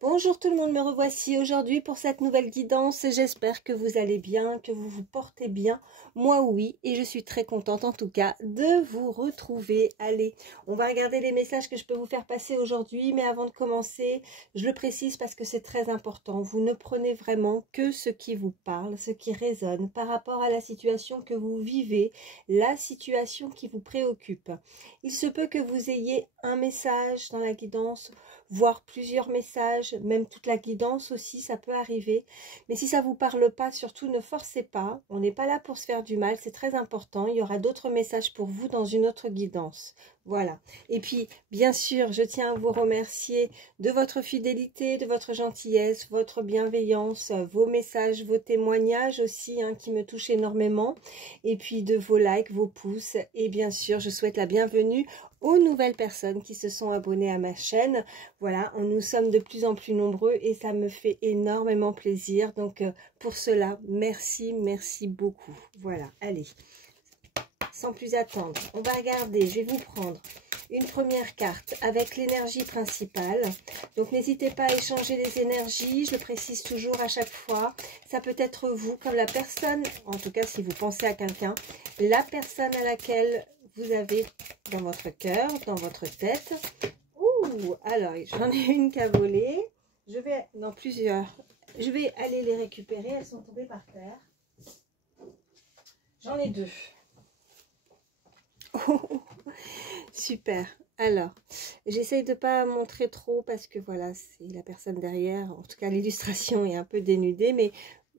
Bonjour tout le monde, me revoici aujourd'hui pour cette nouvelle guidance. J'espère que vous allez bien, que vous vous portez bien. Moi oui, et je suis très contente en tout cas de vous retrouver. Allez, on va regarder les messages que je peux vous faire passer aujourd'hui, mais avant de commencer, je le précise parce que c'est très important. Vous ne prenez vraiment que ce qui vous parle, ce qui résonne par rapport à la situation que vous vivez, la situation qui vous préoccupe. Il se peut que vous ayez un message dans la guidance, voire plusieurs messages, même toute la guidance aussi, ça peut arriver. Mais si ça ne vous parle pas, surtout ne forcez pas. On n'est pas là pour se faire du mal, c'est très important. Il y aura d'autres messages pour vous dans une autre guidance. Voilà. Et puis, bien sûr, je tiens à vous remercier de votre fidélité, de votre gentillesse, votre bienveillance, vos messages, vos témoignages aussi, qui me touchent énormément. Et puis de vos likes, vos pouces. Et bien sûr, je souhaite la bienvenue aux nouvelles personnes qui se sont abonnées à ma chaîne. Voilà, nous sommes de plus en plus nombreux et ça me fait énormément plaisir. Donc pour cela, merci beaucoup. Voilà, allez, sans plus attendre, on va regarder. Je vais vous prendre une première carte avec l'énergie principale. Donc n'hésitez pas à échanger les énergies, je le précise toujours à chaque fois. Ça peut être vous, comme la personne, en tout cas si vous pensez à quelqu'un, la personne à laquelle vous avez dans votre cœur, dans votre tête. Ouh, alors j'en ai une qui a volé. Je vais dans plusieurs. Je vais aller les récupérer. Elles sont tombées par terre. J'en ai deux. Oh, super. Alors, j'essaye de ne pas montrer trop parce que voilà, c'est la personne derrière. En tout cas, l'illustration est un peu dénudée. Mais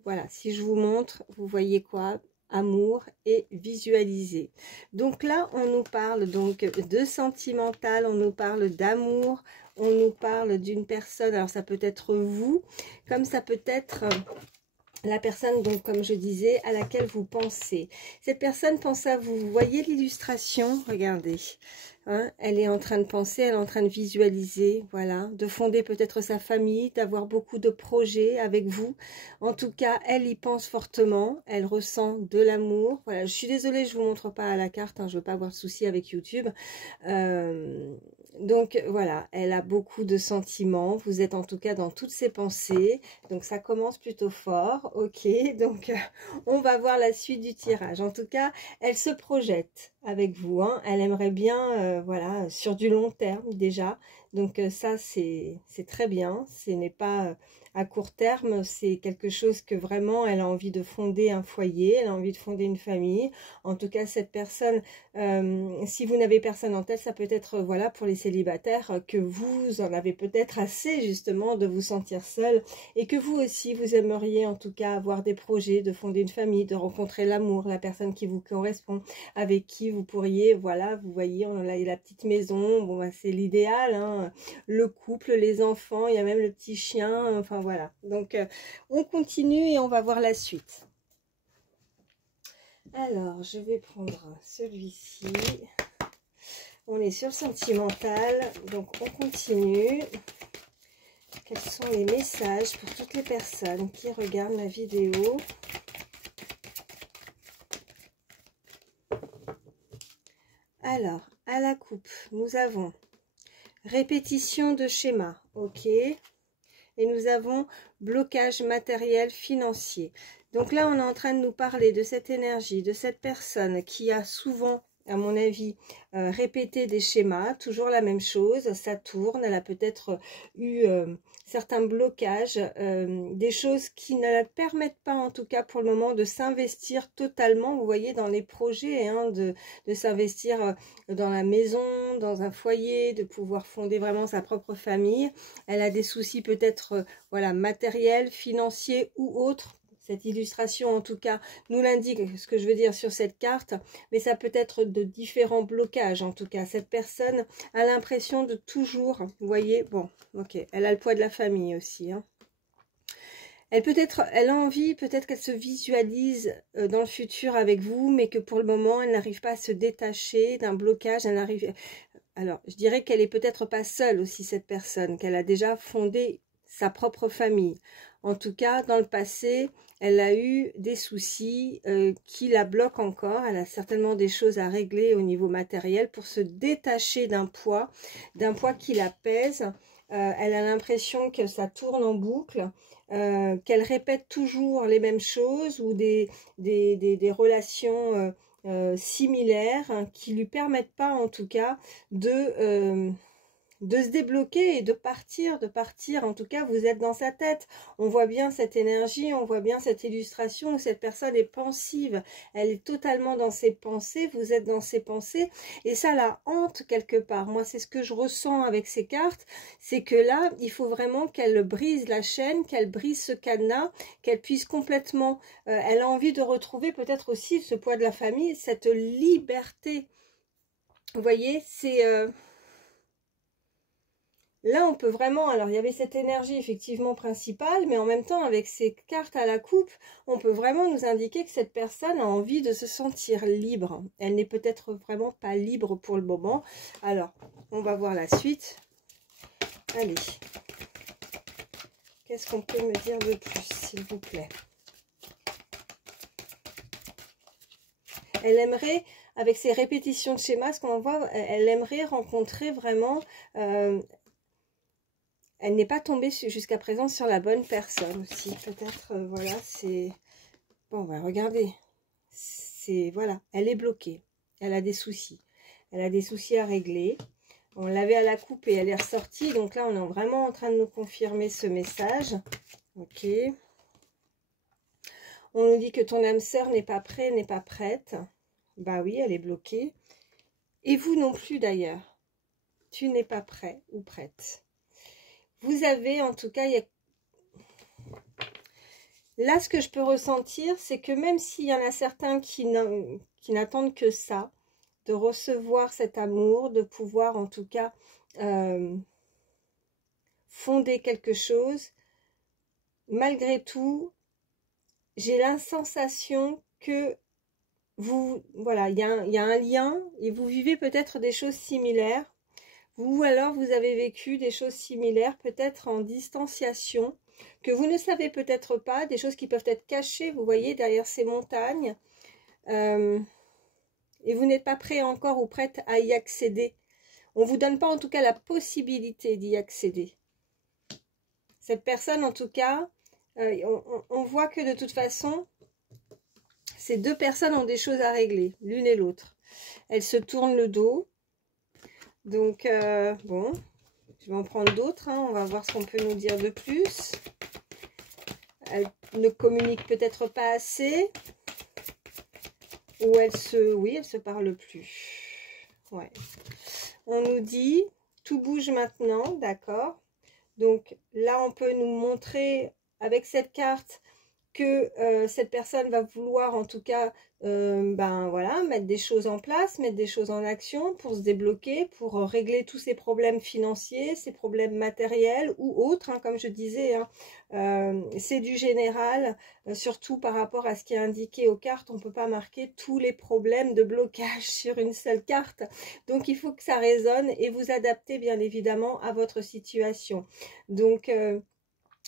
voilà, si je vous montre, vous voyez quoi? Amour et visualiser. Donc là, on nous parle donc de sentimental, on nous parle d'amour, on nous parle d'une personne. Alors ça peut être vous, comme ça peut être la personne, donc comme je disais, à laquelle vous pensez. Cette personne pense à vous. Vous voyez l'illustration? Regardez. Elle est en train de penser, elle est en train de visualiser, voilà, de fonder peut-être sa famille, d'avoir beaucoup de projets avec vous. En tout cas, elle y pense fortement, elle ressent de l'amour. Voilà, je suis désolée, je ne vous montre pas à la carte, je ne veux pas avoir de soucis avec YouTube. Donc voilà, elle a beaucoup de sentiments, vous êtes en tout cas dans toutes ses pensées, donc ça commence plutôt fort, ok, donc on va voir la suite du tirage. En tout cas, elle se projette avec vous, elle aimerait bien, voilà, sur du long terme déjà, donc ça c'est très bien, ce n'est pas à court terme, c'est quelque chose que vraiment elle a envie de fonder un foyer, elle a envie de fonder une famille. En tout cas, cette personne, si vous n'avez personne en tête, ça peut être, voilà, pour les célibataires, que vous en avez peut-être assez justement de vous sentir seul et que vous aussi, vous aimeriez en tout cas avoir des projets, de fonder une famille, de rencontrer l'amour, la personne qui vous correspond, avec qui vous pourriez, voilà, vous voyez, on a la petite maison, bon, bah, c'est l'idéal, le couple, les enfants, il y a même le petit chien, enfin voilà. Donc, on continue et on va voir la suite. Alors, je vais prendre celui-ci. On est sur le sentimental, donc on continue. Quels sont les messages pour toutes les personnes qui regardent ma vidéo? Alors, à la coupe, nous avons répétition de schéma, ok. Et nous avons blocage matériel financier. Donc là, on est en train de nous parler de cette énergie, de cette personne qui a souvent, à mon avis, répété des schémas, toujours la même chose, ça tourne, elle a peut-être eu certains blocages, des choses qui ne la permettent pas, en tout cas pour le moment, de s'investir totalement, vous voyez, dans les projets, de s'investir dans la maison, dans un foyer, de pouvoir fonder vraiment sa propre famille. Elle a des soucis peut-être, voilà, matériels, financiers ou autres. Cette illustration, en tout cas, nous l'indique, ce que je veux dire sur cette carte, mais ça peut être de différents blocages, en tout cas. Cette personne a l'impression de toujours, vous voyez, bon, ok, elle a le poids de la famille aussi, elle a envie, peut-être qu'elle se visualise dans le futur avec vous, mais que pour le moment, elle n'arrive pas à se détacher d'un blocage, elle n'arrive... Alors, je dirais qu'elle est peut-être pas seule aussi, cette personne, qu'elle a déjà fondé sa propre famille. En tout cas, dans le passé, elle a eu des soucis qui la bloquent encore. Elle a certainement des choses à régler au niveau matériel pour se détacher d'un poids qui la pèse. elle a l'impression que ça tourne en boucle, qu'elle répète toujours les mêmes choses ou des relations similaires, hein, qui lui permettent pas en tout cas de se débloquer et de partir, en tout cas vous êtes dans sa tête, on voit bien cette énergie, on voit bien cette illustration où cette personne est pensive, elle est totalement dans ses pensées, vous êtes dans ses pensées, et ça la hante quelque part. Moi c'est ce que je ressens avec ces cartes, c'est que là il faut vraiment qu'elle brise la chaîne, qu'elle brise ce cadenas, qu'elle puisse complètement, elle a envie de retrouver peut-être aussi ce poids de la famille, cette liberté, vous voyez, c'est... Là, on peut vraiment, alors il y avait cette énergie effectivement principale, mais en même temps, avec ces cartes à la coupe, on peut vraiment nous indiquer que cette personne a envie de se sentir libre. Elle n'est peut-être vraiment pas libre pour le moment. Alors, on va voir la suite. Allez. Qu'est-ce qu'on peut me dire de plus, s'il vous plaît? Elle aimerait, avec ces répétitions de schémas, ce qu'on voit, elle aimerait rencontrer vraiment... elle n'est pas tombée jusqu'à présent sur la bonne personne aussi. Peut-être, voilà, c'est... Bon, bah, regardez. C'est, voilà, elle est bloquée. Elle a des soucis. Elle a des soucis à régler. On l'avait à la coupe et elle est ressortie. Donc là, on est vraiment en train de nous confirmer ce message. Ok. On nous dit que ton âme sœur n'est pas prêt, n'est pas prête. Bah oui, elle est bloquée. Et vous non plus d'ailleurs. Tu n'es pas prêt ou prête. Vous avez, en tout cas, là, ce que je peux ressentir, c'est que même s'il y en a certains qui n'attendent que ça, de recevoir cet amour, de pouvoir, en tout cas, fonder quelque chose, malgré tout, j'ai la sensation que vous, voilà, il y a un lien et vous vivez peut-être des choses similaires. Ou alors vous avez vécu des choses similaires, peut-être en distanciation, que vous ne savez peut-être pas, des choses qui peuvent être cachées, vous voyez, derrière ces montagnes. Et vous n'êtes pas prêt encore ou prête à y accéder. On ne vous donne pas en tout cas la possibilité d'y accéder. Cette personne, en tout cas, on voit que de toute façon, ces deux personnes ont des choses à régler, l'une et l'autre. Elles se tournent le dos. Donc, bon, je vais en prendre d'autres, hein. On va voir ce qu'on peut nous dire de plus. Elle ne communique peut-être pas assez. Ou elle se parle plus. Ouais. On nous dit, tout bouge maintenant, d'accord. Donc, là, on peut nous montrer, avec cette carte, que cette personne va vouloir en tout cas ben voilà, mettre des choses en place, mettre des choses en action pour se débloquer, pour régler tous ses problèmes financiers, ses problèmes matériels ou autres, hein, comme je disais, hein, c'est du général, surtout par rapport à ce qui est indiqué aux cartes. On ne peut pas marquer tous les problèmes de blocage sur une seule carte, donc il faut que ça résonne et vous adaptez bien évidemment à votre situation. Donc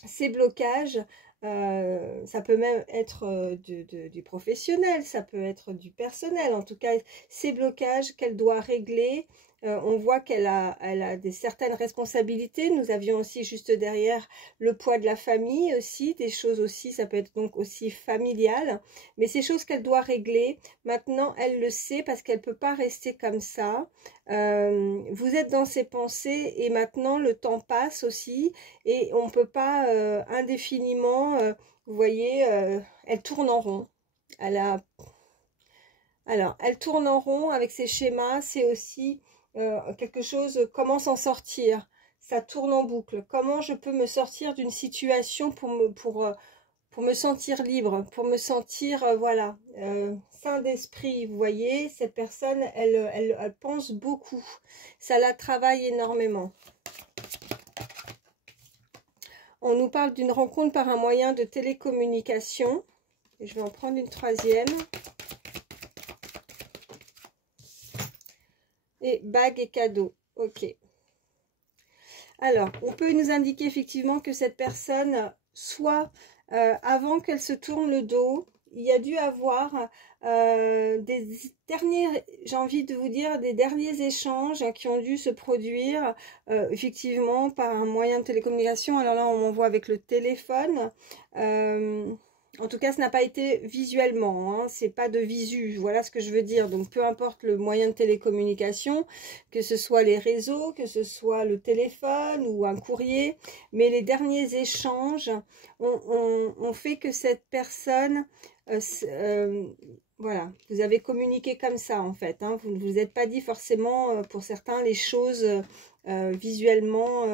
ces blocages, ça peut même être du professionnel, ça peut être du personnel. En tout cas, ces blocages qu'elle doit régler, on voit qu'elle a certaines responsabilités. Nous avions aussi juste derrière le poids de la famille aussi, des choses aussi, ça peut être donc aussi familial. Mais ces choses qu'elle doit régler, maintenant elle le sait parce qu'elle ne peut pas rester comme ça. Vous êtes dans ses pensées et maintenant le temps passe aussi et on ne peut pas indéfiniment, vous voyez, elle tourne en rond. Alors, elle tourne en rond avec ses schémas, c'est aussi quelque chose, comment s'en sortir. Ça tourne en boucle. Comment je peux me sortir d'une situation pour me sentir libre, pour me sentir, voilà, sain d'esprit. Vous voyez, cette personne, elle pense beaucoup. Ça la travaille énormément. On nous parle d'une rencontre par un moyen de télécommunication. Et je vais en prendre une troisième. Et bague et cadeau. Ok. Alors, on peut nous indiquer effectivement que cette personne, soit avant qu'elle se tourne le dos, il y a dû avoir des derniers, j'ai envie de vous dire, des derniers échanges qui ont dû se produire effectivement par un moyen de télécommunication. Alors là, on m'envoie avec le téléphone. En tout cas, ce n'a pas été visuellement, hein, c'est pas de visu, voilà ce que je veux dire. Donc, peu importe le moyen de télécommunication, que ce soit les réseaux, que ce soit le téléphone ou un courrier, mais les derniers échanges ont fait que cette personne, voilà, vous avez communiqué comme ça en fait, hein, vous ne vous êtes pas dit forcément pour certains les choses visuellement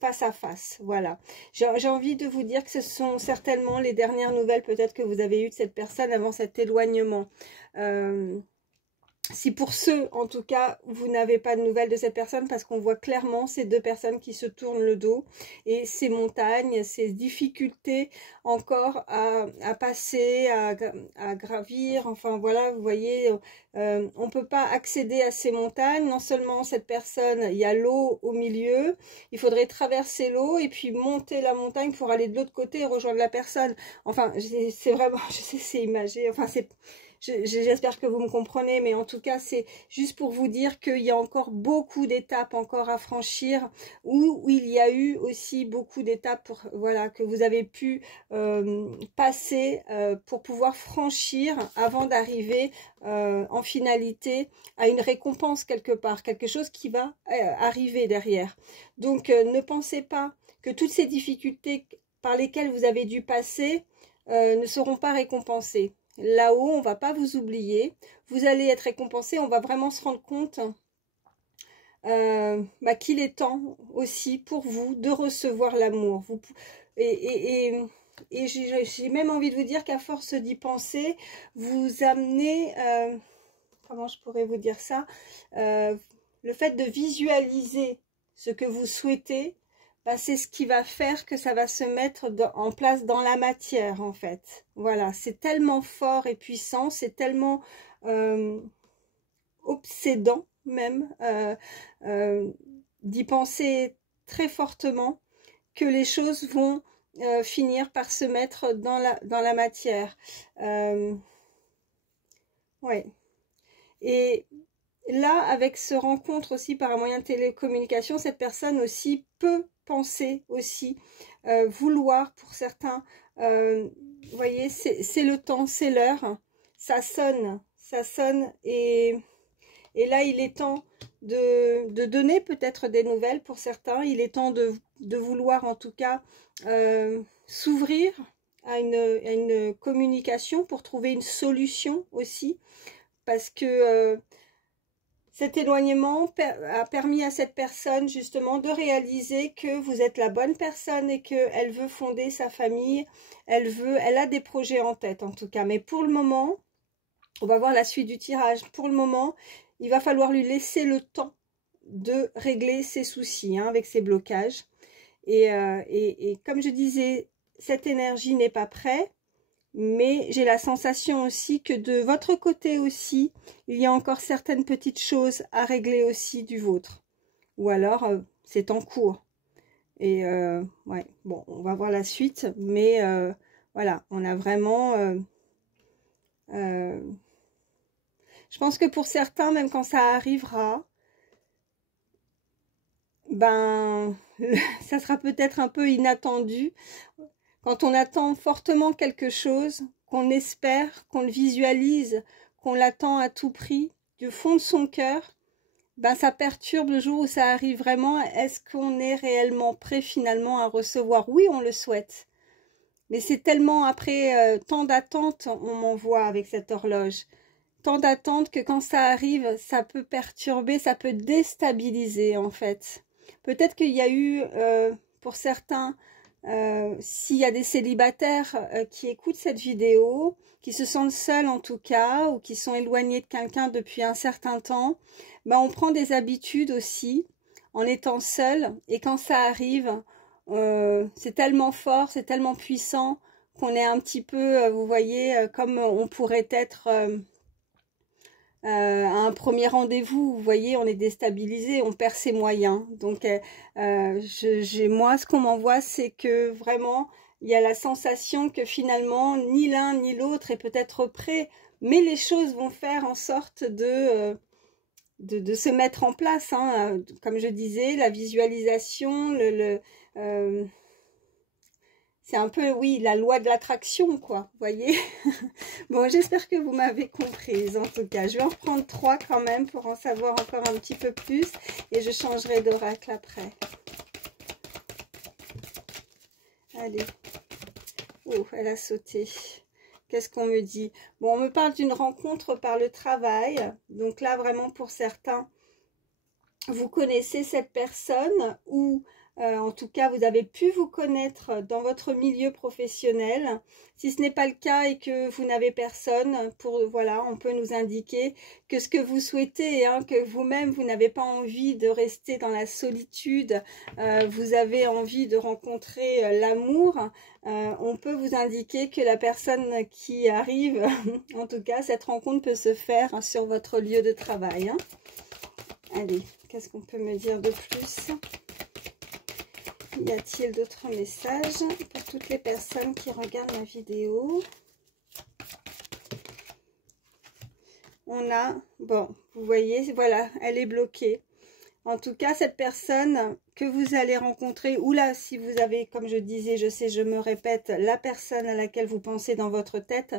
face à face, voilà. J'ai envie de vous dire que ce sont certainement les dernières nouvelles peut-être que vous avez eues de cette personne avant cet éloignement. Si pour ceux, en tout cas, vous n'avez pas de nouvelles de cette personne, parce qu'on voit clairement ces deux personnes qui se tournent le dos et ces montagnes, ces difficultés encore à passer, à gravir, enfin voilà, vous voyez, on ne peut pas accéder à ces montagnes. Non seulement cette personne, il y a l'eau au milieu, il faudrait traverser l'eau et puis monter la montagne pour aller de l'autre côté et rejoindre la personne. Enfin, c'est vraiment, je sais, c'est imagé, enfin c'est... J'espère que vous me comprenez, mais en tout cas, c'est juste pour vous dire qu'il y a encore beaucoup d'étapes encore à franchir, où il y a eu aussi beaucoup d'étapes pour, voilà, que vous avez pu passer pour pouvoir franchir avant d'arriver en finalité à une récompense quelque part, quelque chose qui va arriver derrière. Donc, ne pensez pas que toutes ces difficultés par lesquelles vous avez dû passer ne seront pas récompensées. Là-haut, on ne va pas vous oublier, vous allez être récompensé, on va vraiment se rendre compte qu'il est temps aussi pour vous de recevoir l'amour. Et j'ai même envie de vous dire qu'à force d'y penser, vous amenez, comment je pourrais vous dire ça, le fait de visualiser ce que vous souhaitez, c'est ce qui va faire que ça va se mettre en place dans la matière, en fait. Voilà, c'est tellement fort et puissant, c'est tellement obsédant même d'y penser très fortement que les choses vont finir par se mettre dans la matière. Ouais. Et là, avec ce rencontre aussi par un moyen de télécommunication, cette personne aussi peut penser aussi, vouloir pour certains, vous voyez, c'est le temps, c'est l'heure, ça sonne et là il est temps de donner peut-être des nouvelles pour certains, il est temps de vouloir en tout cas s'ouvrir à une communication pour trouver une solution aussi, parce que cet éloignement a permis à cette personne justement de réaliser que vous êtes la bonne personne et qu'elle veut fonder sa famille, elle a des projets en tête en tout cas. Mais pour le moment, on va voir la suite du tirage. Pour le moment, il va falloir lui laisser le temps de régler ses soucis avec ses blocages. Et comme je disais, cette énergie n'est pas prête. Mais j'ai la sensation aussi que de votre côté aussi, il y a encore certaines petites choses à régler aussi du vôtre. Ou alors, c'est en cours. Et ouais, bon, on va voir la suite. Mais voilà, on a vraiment... je pense que pour certains, même quand ça arrivera, ça sera peut-être un peu inattendu. Quand on attend fortement quelque chose, qu'on espère, qu'on le visualise, qu'on l'attend à tout prix, du fond de son cœur, ça perturbe le jour où ça arrive vraiment. Est-ce qu'on est réellement prêt finalement à recevoir? Oui, on le souhaite. Mais c'est tellement après tant d'attentes, on m'envoie avec cette horloge. Tant d'attentes que quand ça arrive, ça peut perturber, ça peut déstabiliser en fait. Peut-être qu'il y a eu, pour certains... s'il y a des célibataires qui écoutent cette vidéo, qui se sentent seuls en tout cas, ou qui sont éloignés de quelqu'un depuis un certain temps, on prend des habitudes aussi en étant seul, et quand ça arrive, c'est tellement fort, c'est tellement puissant qu'on est un petit peu, vous voyez, comme on pourrait être... à un premier rendez-vous, vous voyez, on est déstabilisé, on perd ses moyens. Donc, moi, ce qu'on m'envoie, c'est que vraiment, il y a la sensation que finalement, ni l'un ni l'autre est peut-être prêt, mais les choses vont faire en sorte de se mettre en place, hein. Comme je disais, la visualisation, c'est un peu, oui, la loi de l'attraction, quoi, vous voyez. Bon, j'espère que vous m'avez comprise, en tout cas. Je vais en prendre 3 quand même pour en savoir encore un petit peu plus. Et je changerai d'oracle après. Allez. Oh, elle a sauté. Qu'est-ce qu'on me dit? Bon, on me parle d'une rencontre par le travail. Donc là, vraiment, pour certains, vous connaissez cette personne ou... en tout cas, vous avez pu vous connaître dans votre milieu professionnel. Si ce n'est pas le cas et que vous n'avez personne, voilà, on peut nous indiquer que ce que vous souhaitez, hein, que vous-même, vous n'avez pas envie de rester dans la solitude, vous avez envie de rencontrer l'amour, on peut vous indiquer que la personne qui arrive, en tout cas, cette rencontre peut se faire sur votre lieu de travail, hein. Allez, qu'est-ce qu'on peut me dire de plus ? Y a-t-il d'autres messages pour toutes les personnes qui regardent ma vidéo? On a, bon, vous voyez, voilà, elle est bloquée. En tout cas, cette personne que vous allez rencontrer, ou là, si vous avez, comme je disais, je sais, je me répète, la personne à laquelle vous pensez dans votre tête,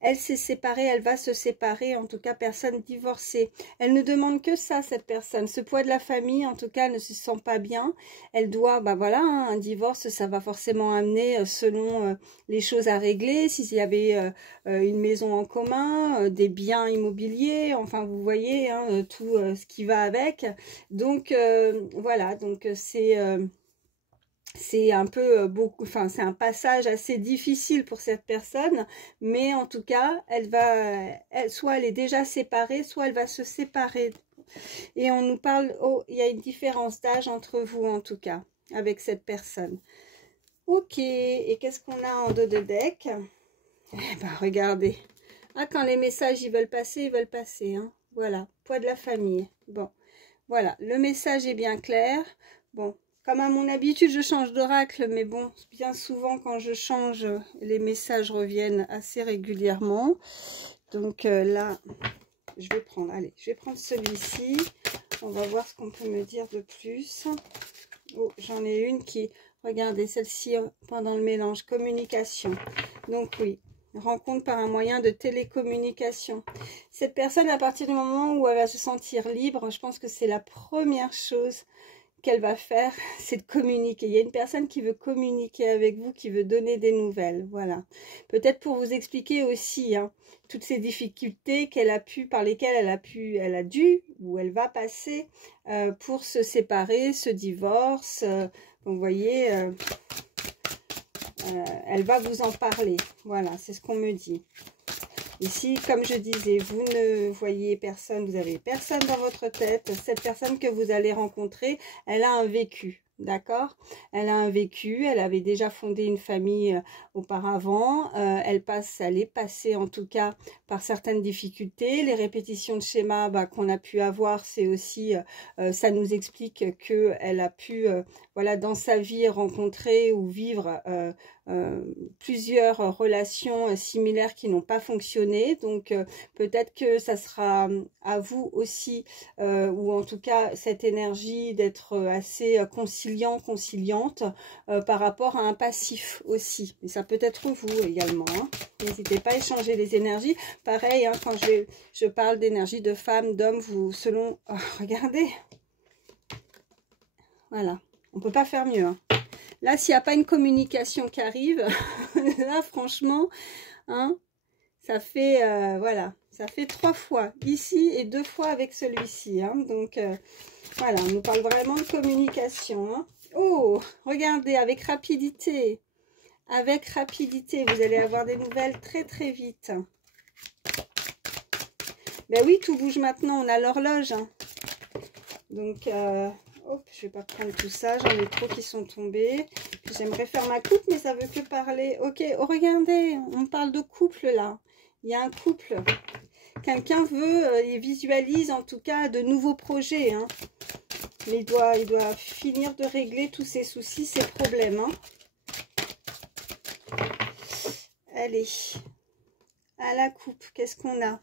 elle s'est séparée, elle va se séparer, en tout cas, personne divorcée. Elle ne demande que ça, cette personne. Ce poids de la famille, en tout cas, elle ne se sent pas bien. Elle doit, bah voilà, hein, un divorce, ça va forcément amener, selon les choses à régler, s'il y avait une maison en commun, des biens immobiliers, enfin, vous voyez, hein, tout ce qui va avec. Donc, voilà, donc c'est un peu beaucoup, enfin c'est un passage assez difficile pour cette personne, mais en tout cas, soit elle est déjà séparée, soit elle va se séparer. Et on nous parle, oh, il y a une différence d'âge entre vous en tout cas, avec cette personne. Ok, et qu'est-ce qu'on a en dos de deck? Eh ben regardez, ah, quand les messages ils veulent passer, hein. Voilà, poids de la famille. Bon, voilà, le message est bien clair. Bon. Comme à mon habitude, je change d'oracle, mais bon, bien souvent quand je change, les messages reviennent assez régulièrement. Donc là, je vais prendre, allez, je vais prendre celui-ci. On va voir ce qu'on peut me dire de plus. Oh, j'en ai une qui, regardez, celle-ci pendant le mélange, communication. Donc oui, rencontre par un moyen de télécommunication. Cette personne, à partir du moment où elle va se sentir libre, je pense que c'est la première chose qu'elle va faire, c'est de communiquer. Il y a une personne qui veut communiquer avec vous, qui veut donner des nouvelles, voilà. Peut-être pour vous expliquer aussi, hein, toutes ces difficultés par lesquelles elle a dû, ou elle va passer, pour se séparer, ce divorce, vous voyez, elle va vous en parler, voilà, c'est ce qu'on me dit. Ici, comme je disais, vous ne voyez personne, vous avez personne dans votre tête. Cette personne que vous allez rencontrer, elle a un vécu, d'accord? Elle a un vécu, elle avait déjà fondé une famille auparavant. Elle est passée en tout cas par certaines difficultés. Les répétitions de schémas qu'on a pu avoir, c'est aussi, ça nous explique qu'elle a pu, voilà, dans sa vie rencontrer ou vivre plusieurs relations similaires qui n'ont pas fonctionné. Donc peut-être que ça sera à vous aussi, ou en tout cas cette énergie d'être assez conciliante par rapport à un passif aussi. Et ça peut être vous également, hein. N'hésitez pas à échanger les énergies. Pareil, hein, quand je parle d'énergie de femme, d'homme, vous selon... Oh, regardez. Voilà. On ne peut pas faire mieux, hein. Là, s'il n'y a pas une communication qui arrive, là, franchement, hein, ça fait, voilà, ça fait 3 fois ici et 2 fois avec celui-ci, hein. Donc, voilà, on nous parle vraiment de communication, hein. Oh, regardez, avec rapidité, vous allez avoir des nouvelles très, très vite. Ben oui, tout bouge maintenant, on a l'horloge, hein. Donc, hop, je vais pas prendre tout ça, j'en ai trop qui sont tombés. J'aimerais faire ma coupe, mais ça veut que parler. Ok, oh, regardez, on parle de couple là. Il y a un couple. Quelqu'un veut, il visualise en tout cas de nouveaux projets, hein. Mais il doit finir de régler tous ses soucis, ses problèmes, hein. Allez, à la coupe, qu'est-ce qu'on a?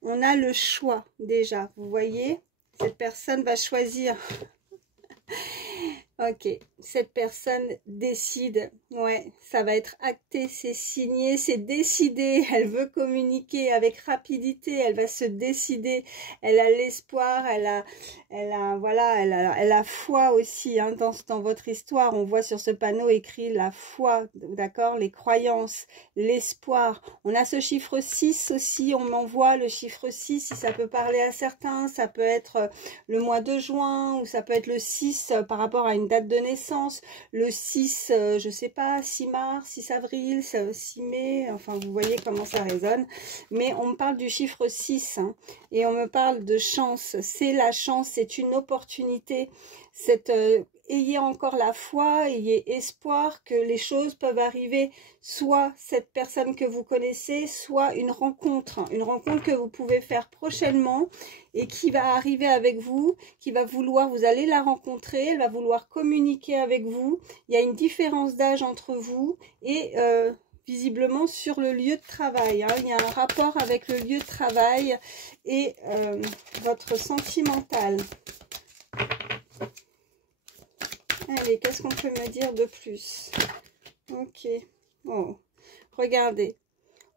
On a le choix déjà, vous voyez? Cette personne va choisir. Ok, cette personne décide, ouais, ça va être acté, c'est signé, c'est décidé, elle veut communiquer avec rapidité, elle va se décider, elle a l'espoir, voilà, elle a foi aussi, hein, dans votre histoire, on voit sur ce panneau écrit la foi, d'accord, les croyances, l'espoir, on a ce chiffre 6 aussi, on m'envoie le chiffre 6, si ça peut parler à certains, ça peut être le mois de juin, ou ça peut être le 6 par rapport à une date de naissance, le 6, je sais pas, 6 mars, 6 avril, 6 mai, enfin vous voyez comment ça résonne, mais on me parle du chiffre 6, hein, et on me parle de chance, c'est la chance, c'est une opportunité, ayez encore la foi, ayez espoir que les choses peuvent arriver, soit cette personne que vous connaissez, soit une rencontre que vous pouvez faire prochainement et qui va arriver avec vous, qui va vouloir, vous allez la rencontrer, elle va vouloir communiquer avec vous, il y a une différence d'âge entre vous et visiblement sur le lieu de travail, hein, il y a un rapport avec le lieu de travail et votre sentimental. Allez, qu'est-ce qu'on peut me dire de plus? Ok. Oh. Regardez.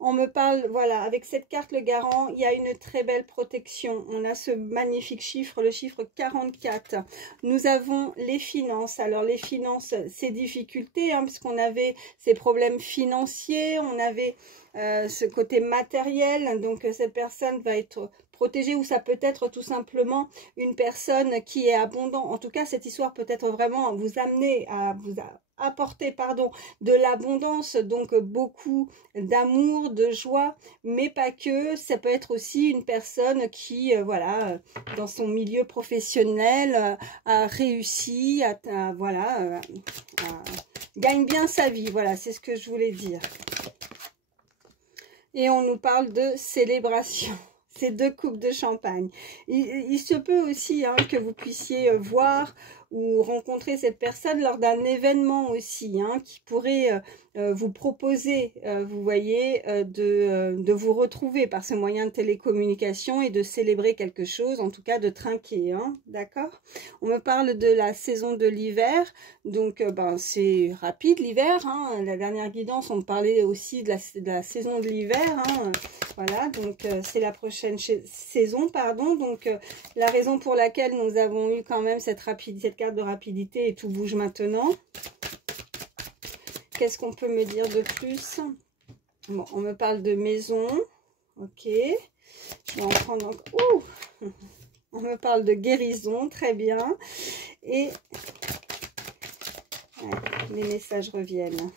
On me parle, voilà, avec cette carte, le garant, il y a une très belle protection. On a ce magnifique chiffre, le chiffre 44. Nous avons les finances. Alors, les finances, ces difficultés, hein, puisqu'on avait ces problèmes financiers, on avait ce côté matériel. Donc, cette personne va être protégée, ou ça peut être tout simplement une personne qui est abondante. En tout cas, cette histoire peut être vraiment vous amener à vous apporter, pardon, de l'abondance, donc beaucoup d'amour, de joie, mais pas que. Ça peut être aussi une personne qui, voilà, dans son milieu professionnel, a réussi, voilà, gagne bien sa vie. Voilà, c'est ce que je voulais dire. Et on nous parle de célébration. Ces 2 coupes de champagne. Il se peut aussi, hein, que vous puissiez voir ou rencontrer cette personne lors d'un événement aussi, hein, qui pourrait vous proposer, vous voyez, de vous retrouver par ce moyen de télécommunication et de célébrer quelque chose, en tout cas de trinquer, hein, d'accord? On me parle de la saison de l'hiver, donc ben, c'est rapide l'hiver, hein, la dernière guidance, on parlait aussi de la saison de l'hiver, hein, voilà, donc c'est la prochaine saison, pardon, donc la raison pour laquelle nous avons eu quand même cette carte de rapidité et tout bouge maintenant. Qu'est-ce qu'on peut me dire de plus? Bon, on me parle de maison, ok, je vais en prendre encore. Ouh, on me parle de guérison, très bien, et ouais, les messages reviennent.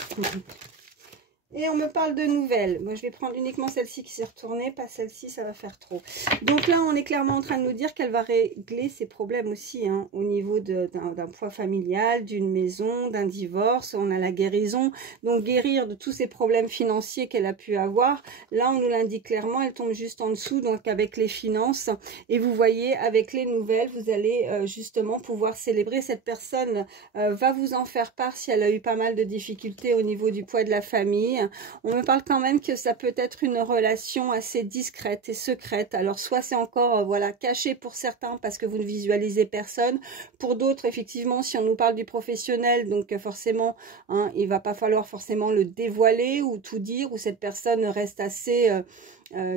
Et on me parle de nouvelles. Moi, je vais prendre uniquement celle-ci qui s'est retournée, pas celle-ci, ça va faire trop. Donc là, on est clairement en train de nous dire qu'elle va régler ses problèmes aussi, hein, au niveau d'un poids familial, d'une maison, d'un divorce. On a la guérison. Donc, guérir de tous ces problèmes financiers qu'elle a pu avoir. Là, on nous l'indique clairement, elle tombe juste en dessous, donc avec les finances. Et vous voyez, avec les nouvelles, vous allez justement pouvoir célébrer. Cette personne va vous en faire part si elle a eu pas mal de difficultés au niveau du poids de la famille. On me parle quand même que ça peut être une relation assez discrète et secrète. Alors soit c'est encore voilà, caché pour certains parce que vous ne visualisez personne. Pour d'autres, effectivement, si on nous parle du professionnel, donc forcément, hein, il ne va pas falloir forcément le dévoiler ou tout dire, ou cette personne reste assez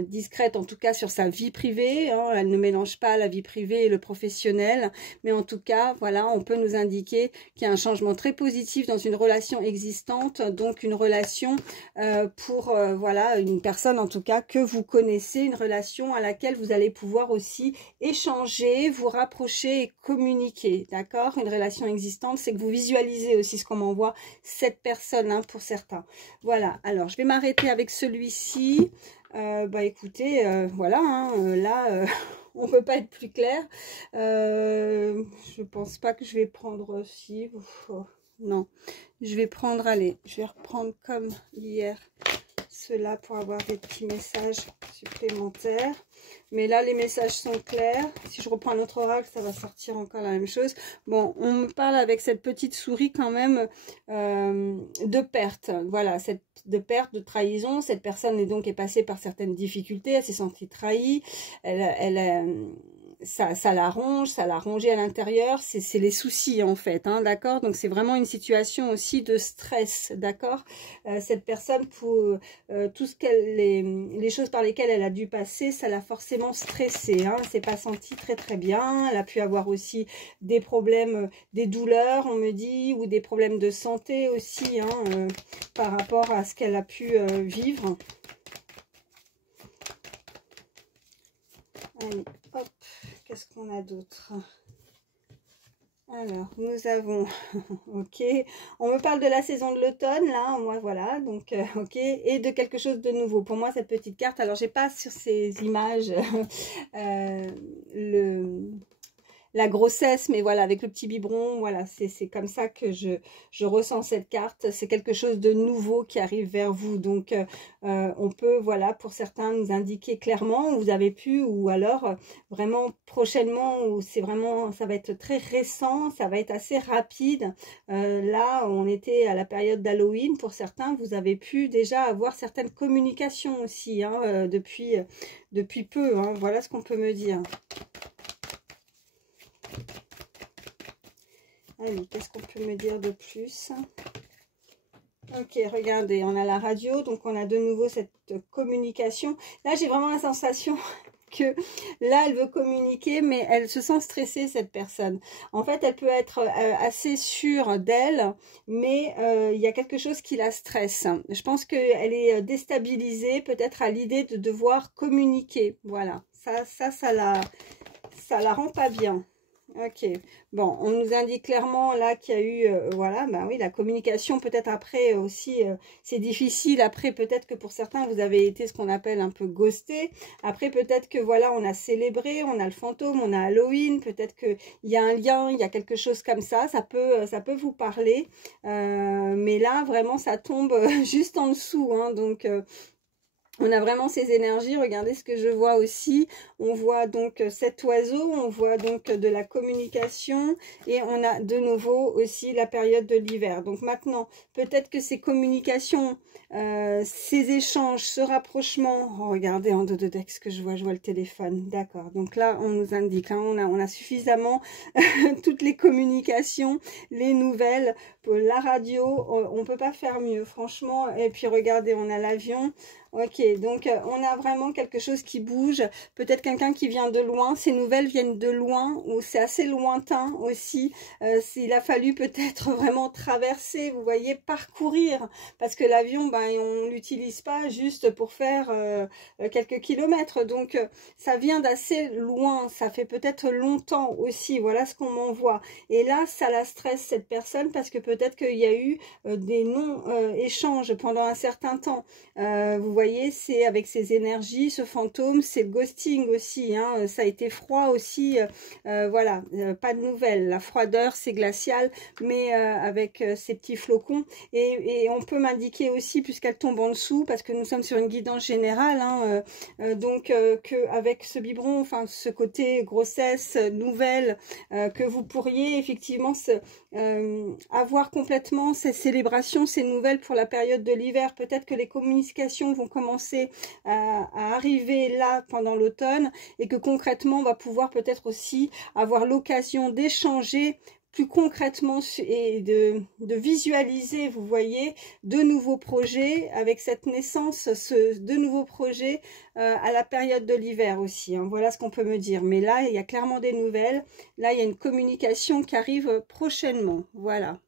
discrète, en tout cas sur sa vie privée, hein, elle ne mélange pas la vie privée et le professionnel, mais en tout cas, voilà, on peut nous indiquer qu'il y a un changement très positif dans une relation existante, donc une relation pour, voilà, une personne en tout cas que vous connaissez, une relation à laquelle vous allez pouvoir aussi échanger, vous rapprocher et communiquer, d'accord? Une relation existante, c'est que vous visualisez aussi ce qu'on m'envoie, cette personne, hein, pour certains. Voilà, alors je vais m'arrêter avec celui-ci. Bah écoutez, voilà, hein, là, on ne peut pas être plus clair. Je pense pas que je vais prendre si. Non, je vais prendre, allez, je vais reprendre comme hier ceux-là pour avoir des petits messages supplémentaires. Mais là, les messages sont clairs. Si je reprends un autre oracle, ça va sortir encore la même chose. Bon, on me parle avec cette petite souris quand même de perte. Voilà, de perte, de trahison. Cette personne est passée par certaines difficultés. Elle s'est sentie trahie. Ça la ronge, ça l'a rongé à l'intérieur, c'est les soucis en fait, hein, d'accord? Donc c'est vraiment une situation aussi de stress, d'accord? Cette personne, pour tout ce les choses par lesquelles elle a dû passer, ça l'a forcément stressée, hein, elle s'est pas sentie très très bien, elle a pu avoir aussi des problèmes, des douleurs, on me dit, ou des problèmes de santé aussi, hein, par rapport à ce qu'elle a pu vivre. Allez, hop, qu'est-ce qu'on a d'autre? Alors, nous avons, ok, on me parle de la saison de l'automne, là, moi, voilà, donc, ok, et de quelque chose de nouveau. Pour moi, cette petite carte, alors, j'ai pas sur ces images la grossesse, mais voilà, avec le petit biberon, voilà, c'est comme ça que je ressens cette carte. C'est quelque chose de nouveau qui arrive vers vous. Donc, on peut, voilà, pour certains, nous indiquer clairement où vous avez pu, ou alors vraiment prochainement, où c'est vraiment, ça va être très récent, ça va être assez rapide. Là, on était à la période d'Halloween. Pour certains, vous avez pu déjà avoir certaines communications aussi, hein, depuis peu, hein. Voilà ce qu'on peut me dire. Allez, qu'est-ce qu'on peut me dire de plus? Ok, regardez, on a la radio, donc on a de nouveau cette communication. Là, j'ai vraiment la sensation que là, elle veut communiquer, mais elle se sent stressée, cette personne. En fait, elle peut être assez sûre d'elle, mais il y a quelque chose qui la stresse. Je pense qu'elle est déstabilisée, peut-être à l'idée de devoir communiquer. Voilà, ça la rend pas bien. Ok, bon, on nous indique clairement là qu'il y a eu, voilà, ben oui, la communication peut-être après aussi, c'est difficile. Après, peut-être que pour certains, vous avez été ce qu'on appelle un peu ghosté. Après, peut-être que voilà, on a célébré, on a le fantôme, on a Halloween. Peut-être qu'il y a un lien, il y a quelque chose comme ça. Ça peut vous parler. Mais là, vraiment, ça tombe juste en dessous, hein, donc... on a vraiment ces énergies. Regardez ce que je vois aussi. On voit donc cet oiseau, on voit donc de la communication et on a de nouveau aussi la période de l'hiver. Donc maintenant, peut-être que ces communications, ces échanges, ce rapprochement, oh, regardez en deux de deck ce que je vois le téléphone. D'accord, donc là on nous indique, hein, on a suffisamment toutes les communications, les nouvelles, pour la radio, on peut pas faire mieux franchement. Et puis regardez, on a l'avion. Ok, donc on a vraiment quelque chose qui bouge, peut-être quelqu'un qui vient de loin, ces nouvelles viennent de loin, ou c'est assez lointain aussi, il a fallu peut-être vraiment traverser, vous voyez, parcourir, parce que l'avion, ben, on l'utilise pas juste pour faire quelques kilomètres, donc ça vient d'assez loin, ça fait peut-être longtemps aussi, voilà ce qu'on m'envoie, et là ça la stresse cette personne, parce que peut-être qu'il y a eu des non-échanges pendant un certain temps, vous voyez, c'est avec ces énergies, ce fantôme, c'est le ghosting aussi, hein, ça a été froid aussi, voilà, pas de nouvelles, la froideur c'est glacial, mais avec ces petits flocons, et on peut m'indiquer aussi, puisqu'elle tombe en dessous, parce que nous sommes sur une guidance générale, hein, donc qu'avec ce biberon, enfin ce côté grossesse, nouvelle, que vous pourriez effectivement avoir complètement ces célébrations, ces nouvelles pour la période de l'hiver, peut-être que les communications vont commencer à arriver là pendant l'automne et que concrètement on va pouvoir peut-être aussi avoir l'occasion d'échanger plus concrètement et de visualiser, vous voyez, de nouveaux projets avec cette naissance, de nouveaux projets à la période de l'hiver aussi, hein. Voilà ce qu'on peut me dire. Mais là, il y a clairement des nouvelles. Là, il y a une communication qui arrive prochainement. Voilà.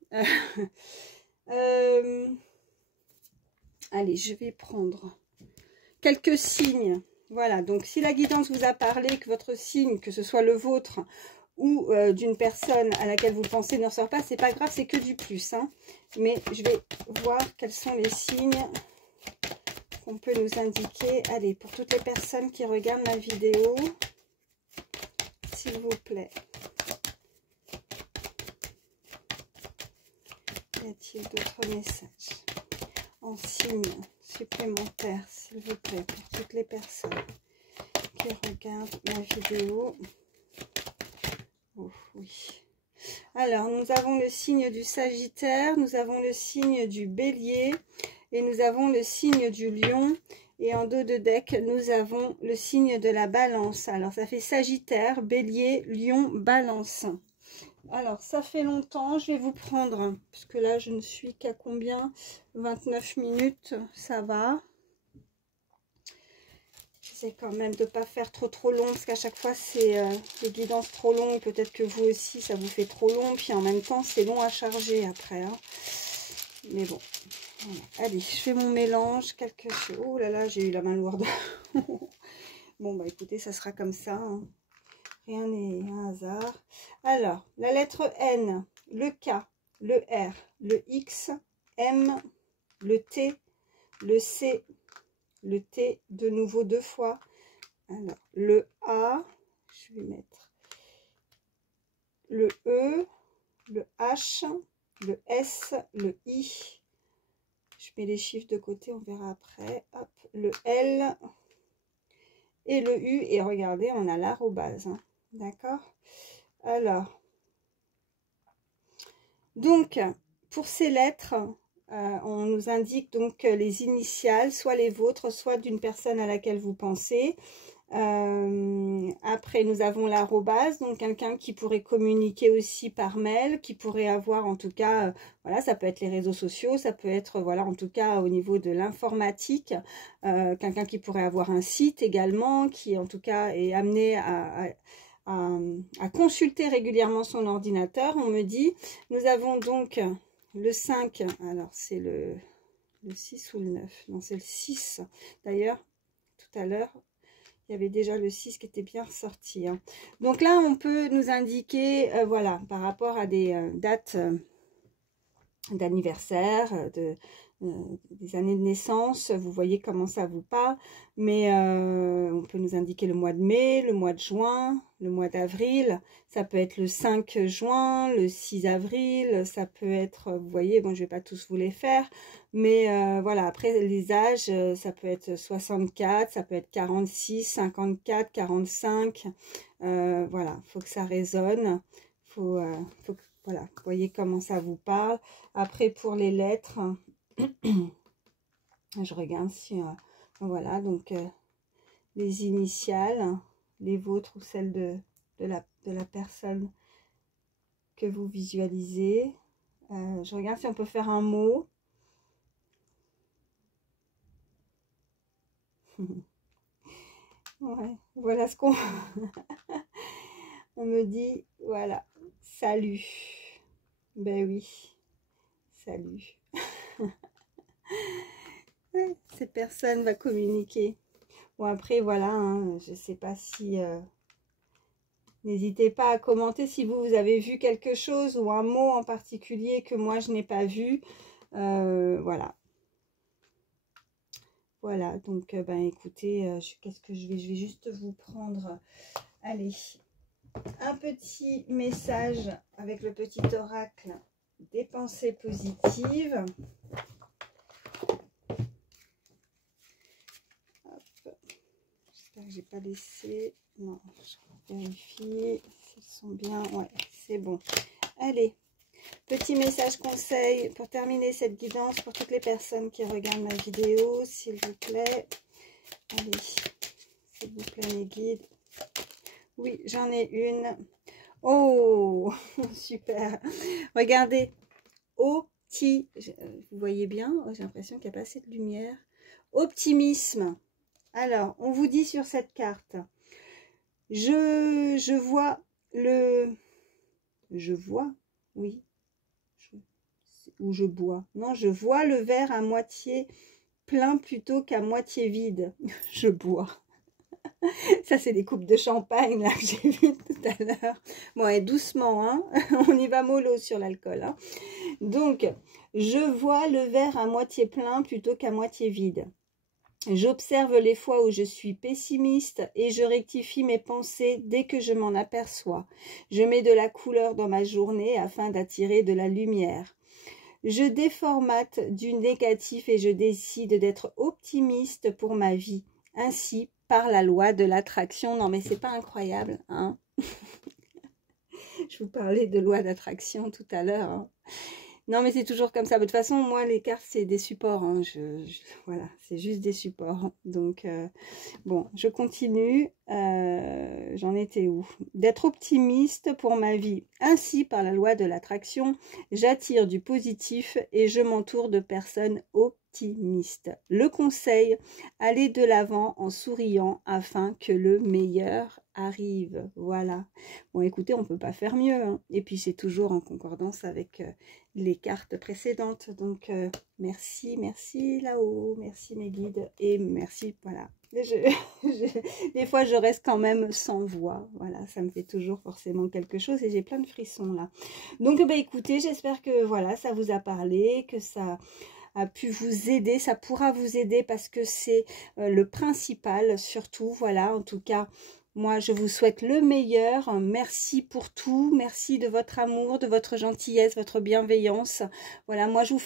Allez, je vais prendre quelques signes. Voilà, donc si la guidance vous a parlé, que votre signe, que ce soit le vôtre ou d'une personne à laquelle vous pensez ne ressort pas, c'est pas grave, c'est que du plus, hein. Mais je vais voir quels sont les signes qu'on peut nous indiquer. Allez, pour toutes les personnes qui regardent ma vidéo, s'il vous plaît. Y a-t-il d'autres messages en signe supplémentaire, s'il vous plaît, pour toutes les personnes qui regardent ma vidéo. Oh, oui. Alors, nous avons le signe du Sagittaire, nous avons le signe du Bélier et nous avons le signe du Lion. Et en dos de deck, nous avons le signe de la Balance. Alors, ça fait Sagittaire, Bélier, Lion, Balance. Alors, ça fait longtemps. Je vais vous prendre, puisque là, je ne suis qu'à combien? 29 minutes, ça va. J'essaie quand même de ne pas faire trop long, parce qu'à chaque fois, c'est des guidances trop longues. Peut-être que vous aussi, ça vous fait trop long. Puis en même temps, c'est long à charger après. Hein. Mais bon. Voilà. Allez, je fais mon mélange, quelque chose. Oh là là, j'ai eu la main lourde. Bon, bah écoutez, ça sera comme ça. Hein. Rien n'est un hasard. Alors, la lettre N, le K, le R, le X, M, le T, le C, le T de nouveau 2 fois. Alors, le A, je vais mettre le E, le H, le S, le I. Je mets les chiffres de côté, on verra après. Hop, le L et le U. Et regardez, on a l'arrobase. Hein. D'accord? Alors, donc, pour ces lettres, on nous indique donc les initiales, soit les vôtres, soit d'une personne à laquelle vous pensez. Après, nous avons l'arrobase, donc quelqu'un qui pourrait communiquer aussi par mail, qui pourrait avoir en tout cas, voilà, ça peut être les réseaux sociaux, ça peut être, voilà, en tout cas au niveau de l'informatique, quelqu'un qui pourrait avoir un site également, qui en tout cas est amené à consulter régulièrement son ordinateur. On me dit, nous avons donc le 5, alors c'est le 6 ou le 9, non c'est le 6 d'ailleurs, tout à l'heure. Il y avait déjà le 6 qui était bien ressorti. Hein. Donc là, on peut nous indiquer, voilà, par rapport à des dates d'anniversaire, des années de naissance, vous voyez comment ça vous parle. Mais on peut nous indiquer le mois de mai, le mois de juin, le mois d'avril. Ça peut être le 5 juin, le 6 avril, ça peut être, vous voyez, bon, je ne vais pas tous vous les faire. Mais voilà, après les âges, ça peut être 64, ça peut être 46, 54, 45. Voilà, il faut que ça résonne. Faut que, voilà, vous voyez comment ça vous parle. Après, pour les lettres, je regarde si... voilà, donc les initiales, les vôtres ou celles de la personne que vous visualisez. Je regarde si on peut faire un mot. Ouais, voilà ce qu'on on me dit, voilà, salut. Ben oui, salut. Ouais, cette personne va communiquer. Bon, après, voilà, hein, je ne sais pas si... n'hésitez pas à commenter si vous avez vu quelque chose ou un mot en particulier que moi, je n'ai pas vu. Voilà. Voilà, donc, ben, écoutez, qu'est-ce que je vais juste vous prendre... Allez, un petit message avec le petit oracle des pensées positives. J'espère que j'ai pas laissé. Non, je vérifie s'ils sont bien. Ouais, c'est bon. Allez, petit message conseil pour terminer cette guidance pour toutes les personnes qui regardent ma vidéo, s'il vous plaît. Allez, s'il vous plaît, mes guides. Oui, j'en ai une. Oh, super. Regardez. Vous voyez bien, j'ai l'impression qu'il n'y a pas assez de lumière. Optimisme. Alors, on vous dit sur cette carte, je vois le... Je vois, oui. Ou je bois. Non, je vois le verre à moitié plein plutôt qu'à moitié vide. Je bois. Ça, c'est des coupes de champagne là que j'ai vues tout à l'heure. Bon, et doucement, hein. On y va mollo sur l'alcool. Hein. Donc, je vois le verre à moitié plein plutôt qu'à moitié vide. J'observe les fois où je suis pessimiste et je rectifie mes pensées dès que je m'en aperçois. Je mets de la couleur dans ma journée afin d'attirer de la lumière. Je déformate du négatif et je décide d'être optimiste pour ma vie. Ainsi, par la loi de l'attraction. Non, mais c'est pas incroyable, hein? Je vous parlais de loi d'attraction tout à l'heure, hein. Non, mais c'est toujours comme ça. De toute façon, moi, les cartes, c'est des supports, hein. Voilà, c'est juste des supports. Donc, bon, je continue. J'en étais où? D'être optimiste pour ma vie. Ainsi, par la loi de l'attraction, j'attire du positif et je m'entoure de personnes optimistes. Le conseil, allez de l'avant en souriant afin que le meilleur arrive. Voilà. Bon, écoutez, on ne peut pas faire mieux, hein. Et puis, c'est toujours en concordance avec les cartes précédentes. Donc, merci, merci là-haut, merci mes guides et merci, voilà. Des fois, je reste quand même sans voix. Voilà, ça me fait toujours forcément quelque chose et j'ai plein de frissons là. Donc, bah, écoutez, j'espère que voilà, ça vous a parlé, que ça a pu vous aider, ça pourra vous aider parce que c'est le principal surtout. Voilà, en tout cas, moi, je vous souhaite le meilleur. Merci pour tout. Merci de votre amour, de votre gentillesse, votre bienveillance. Voilà, moi, je vous